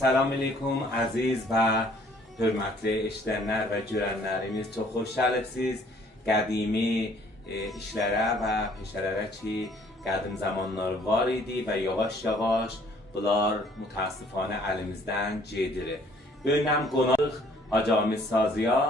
Salam aleykum əziz və hörmətli işləyənlər və görənlərimiz. Çox xoş gəlibsiz qədimi işlərə və peşələrə ki, qədim zamanlar var idi və yavaş-yavaş bunlar mütəəssifanə əlimizdən gedir. Bugün qonaq Hacı Amid Sazıya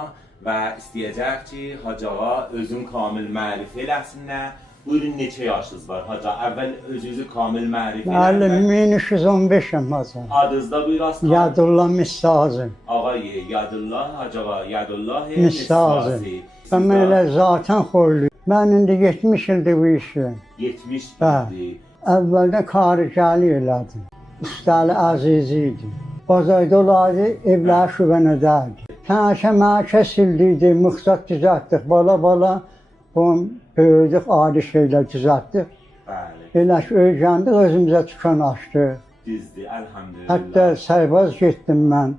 və istəyəcək ki, Hacı ağa özün kamil mərif eləsinlər. Buyurun, neçə yaşınız var Hacı? Əvvəl özünüzü kamil mərif eləsinlər. Müəllim 1315'im Hacı. Adınızda buyur aslan. Yadullah Missazı. Ağay Yadullah, Hacı ağa Yadullah Missazı. Ben elə zaten xoyluyum. Ben indi 70 ildir bu işi. 70 Bəli. ildir. Əvvəldə karicəli elədim. Ustalı Azizi idi. Bazarda olardı, evlər şübənədərdi. Tənəkə mərkə sildiydi, mıxsat düzəltdik. Bala bunu böyüdük, adi şeylər düzəltdik. Bəli. Elə ki, öyrəndik, özümüzə tükan açdıq. Dizdi, əlhamdülillah. Hətta Səybaz getdim mən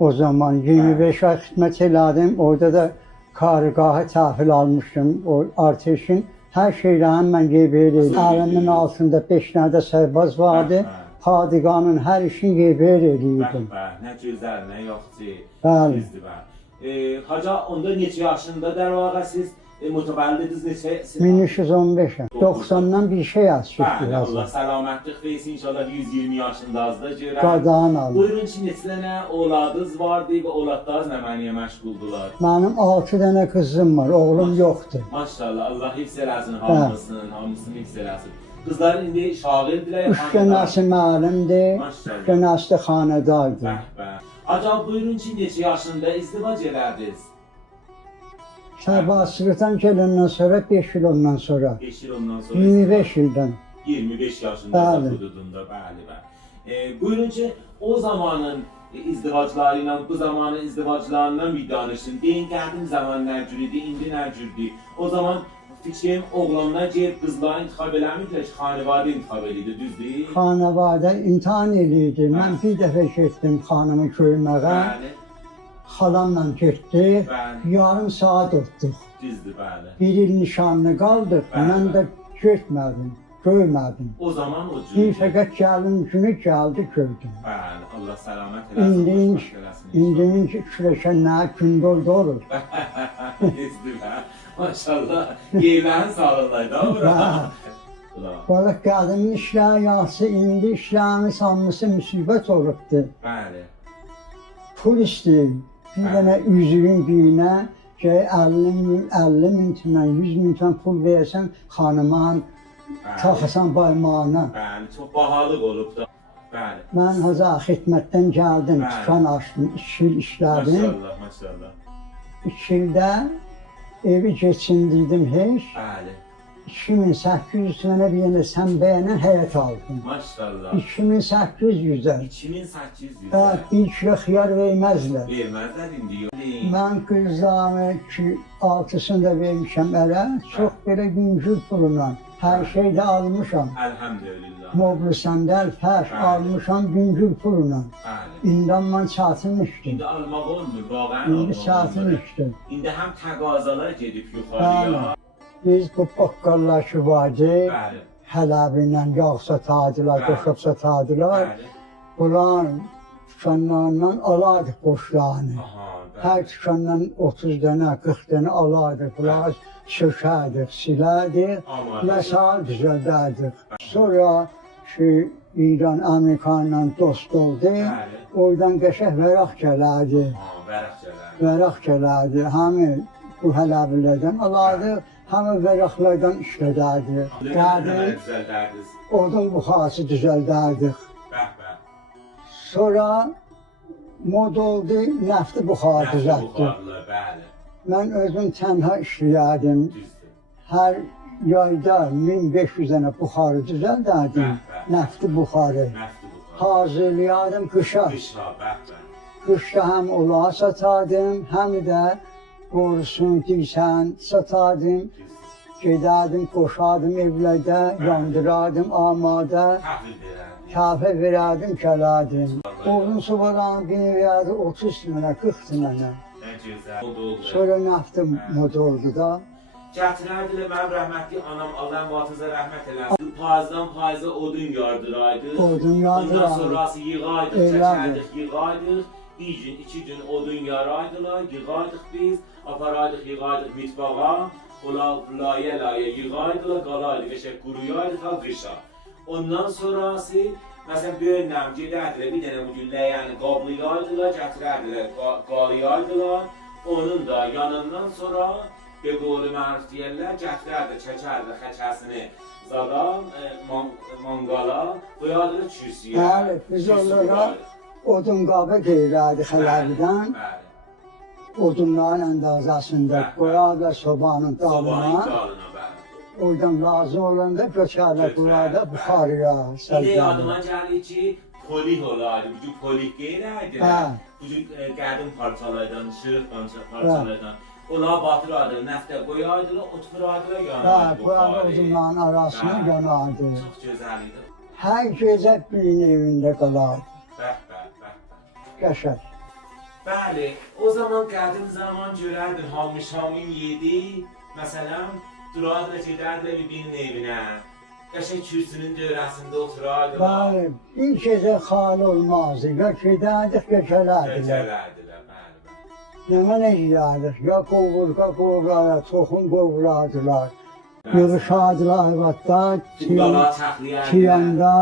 o zaman. 25 ay xidmət elədim. Orada da karigahı təhvil almışdım. O arteşin hər şeylərini mən qeybiyyət edirdim. Əlimin altında 5 dənə də Səybaz vardı. Padiqanın hər işini qeybiyyət edirdim. Nə gözəl, nə yoxdur. Bəli. Dizdi bəli. Hacı onda neçə yaşında dərvaqa siz mütəvəllidiniz neçə? 1315'im. 90'dan bir şey az çıktı. Bəli, Allah səlamətlik versin. İnşallah 120 yaşındazda görəm. Qadağan aldım. Buyurun ki, neçə dənə oğladınız vardı və oğladlarınız nə məniyə məşğuldular? Mənim 6 dənə qızım var, oğlum yoxdur. Maşallah, Allah hifz eləsin hamısını hifz eləsin. Qızlar indi şagirdirlər. 3 dənəsi müəllimdir, Maşallah. 3 dənəsi də xanədaydı. Acaba buyurun ki, neçə yaşında izdivac elədiniz? Səybazlıqdan gələndən sonra 5 il ondan sonra. 5 il ondan sonra 25 ildən. 25 yaşında Bəli. hududunda, bəli. Buyurun ki, o zamanın izdivacları ilə bu zamanın izdivaclarından bir danışın. Deyin qədim zaman nə cür idi, indi nə cürdür? O zaman fikrim oğlanlar gelib qızları intiqab eləmirdilər ki, xanivadə intiqab eləyirdi, düzdür? Xanəvadə imtahan eləyirdi. Mən bir dəfə getdim xanımı görməyə. Bəli, Xalamla getdik, bəli, yarım saat otduq. düzdür, bəli. Bir il nişanlı qaldıq, Bəli, mən də getmədim, görmədim. O zaman o Bir cür. fəqət gəlin günü gəldi, gördüm. Bəli, Allah səlamət eləsin, İndi xoşbəxt eləsin. indinin kürəşənlər gündolda olur. Düzdür, bəli. Maşallah, yerlərin sağlıqlar da bura. Balıq qədimin işləri yaxşı, indi işlərimiz hamısı müsibət olubdur. Bəli. Pul istəyir. Bir dənə üzüyün birinə ki 50 min tümən, 100 min tümən pul versən xanıman, taxasan baymağına. Bəli, çox bahalıq olub da. Bəli. Mən hazır xidmətdən gəldim, Bəli. tükan açdım, 2 il işlədim. Maşallah, maşallah. 2 ildə evi geçindirdim heç. Bəli. 2800 tənə bir yenə sən bəyənən həyət aldım. Maşallah. 2800'ə. 2800 Və 1 kilo xiyar verməzlər. verməzlər indi yox. Mən qızlarımı ki, 6'sını da vermişəm ələ, çox belə güncül pulla. Hər şey də almışam. Əlhamdülillah. Moblu səndəl, fəş Bəli. almışam güncül pulla. Bəli. İndan mən çatılmışdım. İndi almaq olmur, vaqəən İndi almaq olmur. çatılmışdım. İndi həm təqazalar gedib yuxarıya. Biz bu baqqallar ki vardı, Bəli. Hələbi ilə yağ satardılar, Bəli. qoşab satardılar. Bəli. Bunlar dükanlarından alardı qoşlarını. Aha, Hər bəli. dükandan 30 dənə, 40 dənə alardı. Bunlar sökərdik, silərdik, Amadə. məsal düzəldərdik. Sonra ki, İran, Amerikanla dost oldu, Bəli. oradan qəşəng vəraq gələrdi. Ha, vərəqçələr. Vəraq gələrdi, hamı bu hələbilərdən alardı, hamı vəraqlardan işlədərdi. Gəldi, Düzəldərdiniz. odun buxarısı düzəldərdik. Bəh, bəh. Sonra mod oldu, nəfti buxarı Nəfti düzəltdi. buxarlar, bəli. Mən özüm tənha işləyərdim. Düzdür. Hər yayda 1500 dənə buxarı düzəldərdim. Bəh, bəh. Nəfti buxarı. Nəfti buxar. Hazırlayardım qışa. Qışa, bəh, bəh. Qışda həm olar satardım, həm də qorusun, dirsən satardım. Düzdür. Gedərdim, qoşardım evlərdə, yandırardım amadə. Təhvil verərdi. Kafə verərdim, gələrdim. Oğlum sobalarını bini verərdi 30 dənə, 40 dənə. Nə gözəl. O da oldu. Sonra nəftim mod oldu da. Gətirərdilər, mənim rəhmətli anam, Allah mühafizə rəhmət eləsin. Payızdan payıza odun yardıraydı. Odun yardıraydı. Ondan sonrası yığaydıq, çəkərdik, yığaydıq. Bir gün, 2 gün odun yaraydılar, yığaydıq biz. Aparaydıq, yığaydıq mitbağa. Ola layə yığaydılar, qalaydı, qəşək quruyaydı ta qışa. Ondan sonrası, məsələn, böyünəm gedərdilər, bir dənə bu gün ləyəni qablayaydılar, gətirərdilər, qalayaydılar. Onun da yanından sonra, be qolu məruf deyərlər, gətirərdi, çəkərdi xəkəsini zadan, mangala, qoyardılar kürsüyə. Bəli, biz onlara odun qabı qeyrərdi xələbdən. Odunların əndazəsində qoyardı sobanın dalına. Oradan razı olanda göçərlər burada buxarıya, İdə adıma gəlir ki, polik olardı, bu cür polik qeyrərdilər. Bu cür qədim parçalardan, şırıq parçalardan. Onlar batırardı, nəftə qoyardılar, oturardılar, yanardı buxarı. Odunların arasına yanardı. Çox gözəl idi. Hər gecə birinin evində qalardı. Qəşəng. Bəli, o zaman qədim zaman görərdin, hamı şamın yedi, məsələn, durardılar, gedərdilər bir-birinin evinə. Qəşəng kürsünün dövrəsində oturardılar. Bəli, bir gecə xali olmazdı. Ya gedərdik, ya gələrdilər. Gələrdilər, bəli. Nə yiyərdik? Ya qovurqa qovurlar, toxum qovurardılar. Yığışardılar həyvatlar, tiyanda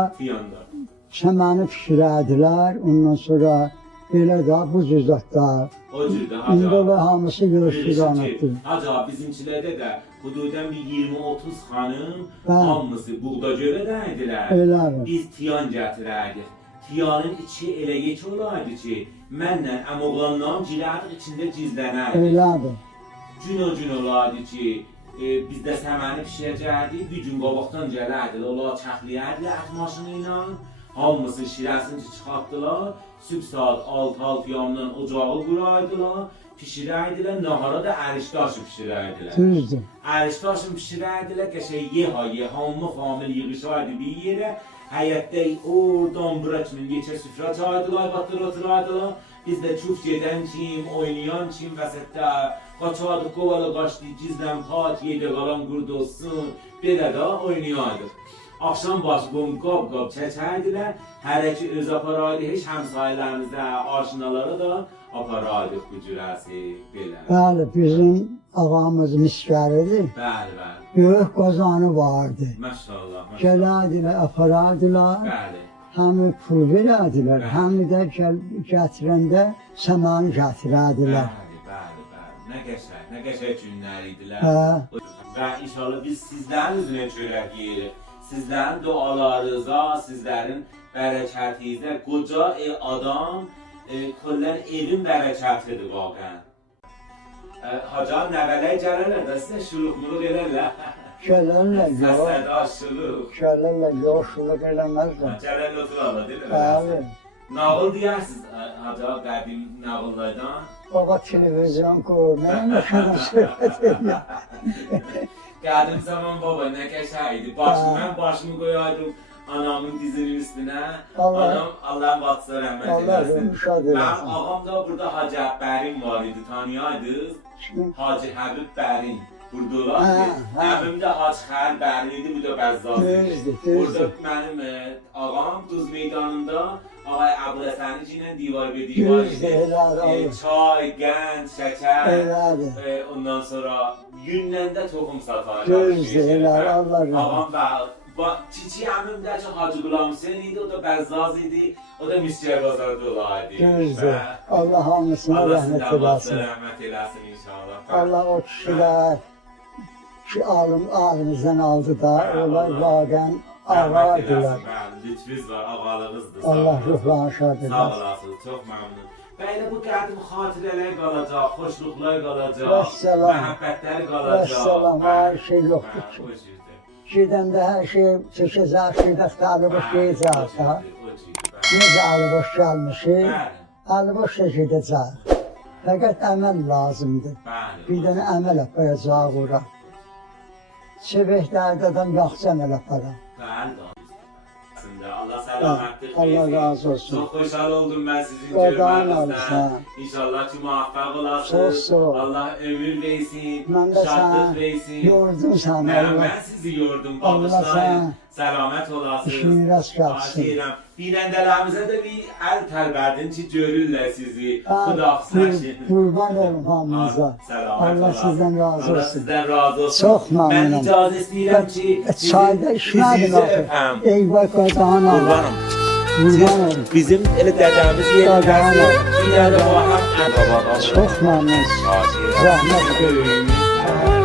çəməni pişirərdilər. Ondan sonra belə də bu cüzətlər. O cürdə, İndi və hamısı yığışdırlanıbdır. Hacı, bizimkilərdə də hududən bir 20-30 xanım, hamısı buğda görədəydilər. Biz tiyan gətirərdik. Tiyanın içi elə yek olaydı ki, mənlə əmoğlanlarım girərdik, içində gizlənərdik. Elədir. Gün olaydı ki, biz də səməni pişirəcəkdik, bir gün qabaqdan gələrdilər, onlar çəxləyərdilər ət maşını ilə. Hamısı şirəsini çıxartdılar, sübh saat 6 yandan ocağı quraydılar, pişirəydilər, nahara da ərişdaşı pişirəydilər. Düzdür. Ərişdaşını pişirəydilər, qəşəng yeha, hamı famil yığışaydı bir yerə, həyətdə oradan bura kimi yekə süfrə çaydılar, batıraydılar. Biz də çuf gedən kim, oynayan kim vəsətdə, qaçardıq, qovalı qaçdı, gizlən pat, yedə qalan qurd olsun, belə də oynayaydıq. Akşam başı qab çəkərdilər, hərəki öz aparaydı, heç həmsayələrimizdə, aşinalara da aparaydıq bu cürəsi, belə. Bəli, bizim ağamız miskəridir. Bəli. Böyük qazanı vardı. Maşallah. Gələrdilər, aparardılar. Bəli. Həmi pul verərdilər, həmi də gətirəndə səməni gətirərdilər. Bəli. Nə qəşəng günlər idilər. Və inşallah biz sizlərin üzrə çörək yeyirik. Sizlərin dualarınıza, sizlərin bərəkətinizə, qoca adam, kollən evin bərəkətidir vaqən. Hacan, nəvələr gələrlər də sizə şuluq-muluq elərlər. Gələrlər, Səsədə şuluq. Gələrlər, şuluq eləməzlər. Gələrlər oturarlar, deyil mi? Bəli. Nağıl deyərsiniz, Haca, qədim nağıllardan. Baba televizyon qoymayın, şuna söhbət edir. Qədim zaman baba nə qəşəng idi. Mən başımı qoyaydım anamın dizinin üstünə. Anam Allah'ın vaxtsa rəhmət eləsin. Mənim ağam da burada Hacı Bərin var idi, tanıyaydınız. Hacı Həbib Bərin. Burada olardı. Əmim də Hacı Xəl Bərin idi, bu da Bəzzaz idi. Burada mənim ağam Duz meydanında Ağay Əbləsəni ilə divar be divar idi. Çay, qənd, şəkər, ondan sonra yünləndə toxum satarlar. Ağam və Çiçi əmim də ki Hacı Qulam Hüseyin idi, o da Bəzzaz idi, o da Miskər Bazarda olaydı. Allah hamısına rəhmət eləsin. Rəhmət eləsin inşallah. Allah o kişilər ki ağımızdan aldı da, onlar vaqən ağaydılar. Lütfüz var, ağalığızdır. Allah ruhlarını şad edir. Sağ olasınız, çox məmnun. Və elə bu qədim xatirələr qalacaq, xoşluqlar qalacaq, məhəbbətlər qalacaq. Vəssalam, hər şey yoxdur ki. Gedəndə hər şey çəkəcək, gedək də əliboş gedəcək. Necə əliboş gəlmişik, əliboş da gedəcək. Fəqət əməl lazımdır. Bir dənə əməl yapacaq ora. Çevəklərdə adam yaxşı əməl yapacaq. Allah Selametlik Allah versin. razı olsun. Çok hoşal oldum ben sizin Qurban görmənizdən. olsun. İnşallah ki muvaffaq olasınız. Çox sağ ol. Allah ömür versin. Mən də Şadlıq sənə versin. yordum səni. Ben sizi yordum. Allah Bağışlayın. sənə Selamet olasınız. işini rast gəlsin. Xahiş binəndələrimizə də bir əl tərbərdin ki, görürlər sizi. Ben Xudafizləşin. Qurban olum hamınıza. Allah sizden razı Allah olsun. sizden razı olsun. Çok memnunum. Ben icazə istəyirəm ki, Çayda içmədim sizi axı. öpəm. Eyvah qazana. Qurbanım. Qurban olum. Bizim elə dədəmiz Qazana. yerləşir. Dünyada bu haqq. Çox məmnunuz. Zəhmət Zəhmət.